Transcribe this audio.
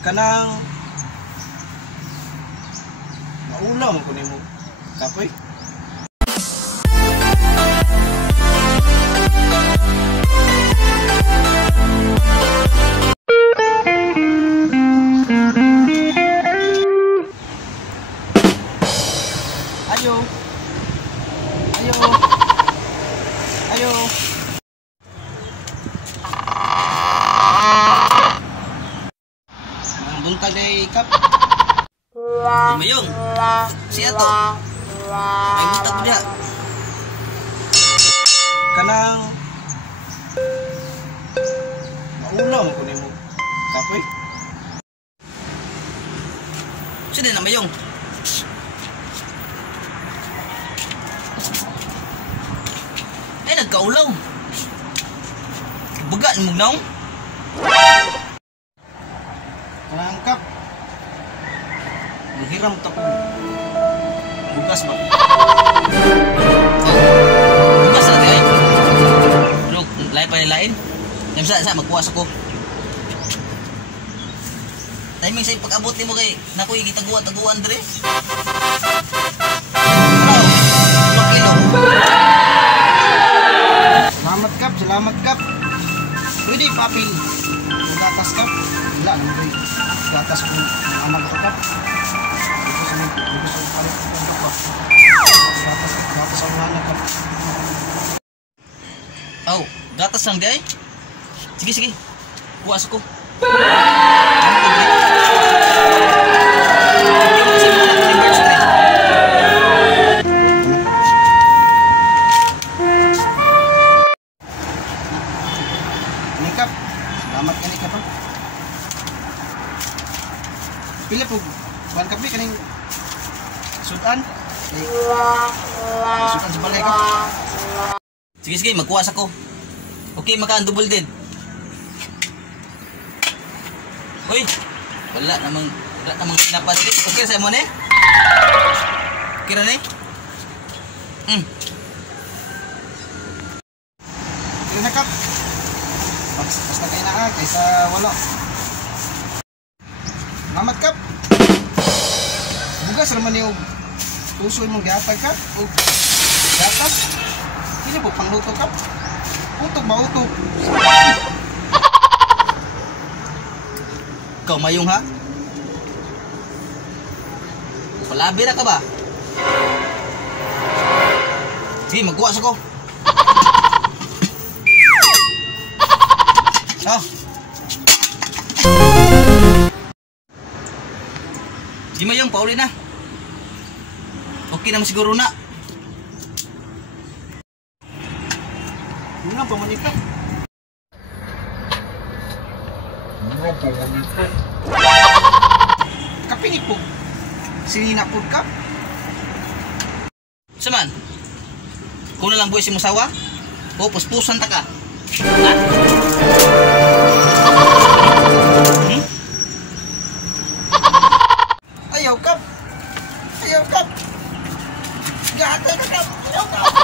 Kanang maulam ko nimo kapoy. Ayo. Ayo. Ayo. Buntag day kap. Mayong. Siya to. Ay buntag mo diha. Kanang maulam ko nimo kapoy. Sino na mayong? Ay nagkaulaw. Buga mo naong. Kanang kap. Manghiram ta ko. Bugas ba? Bukas na tayo. Look, lain pa lain. Yung sa magkuwas ako. Timing sa pag-abot mo kay nakoy gitaguan dire. Hello. Kilo. Salamat kap. Pwede papil. Gatas kap. Wala nang koy. Gatas ko anak ko kap. Gusto palit ko kap. Gatas ang anak kap. Oh, gatas lang di ay. Sige. Kuwas ko. Kap, salamat kani kap. Pila po ban kape kaning sudan. Sudan sa balay kap. Sige, magkuwas ako. Okay, makaan double dead. Uy, wala namang pinapasit. Okay sa mo ne? Kira ne? Kira na kap. Basta kayo na kaysa wala. Salamat kap. Bugas raman yung tuso mong gihatag kap. O gatas. Hindi po pangluto kap. Utog ba utog? Ikaw mayong ha? Palabi na ka ba? Sige, magkuwas ako. Oh. Sige mayong, pauli na. Okay naman siguro na. Muna pamanikap. Kapingit po. Sininapod kap. Saman? Kung na lang buhay si Musawa? O, puspusan ta ka? Ha? Ayaw kap. Ayaw kap. Gatay na kap. Ayaw kap.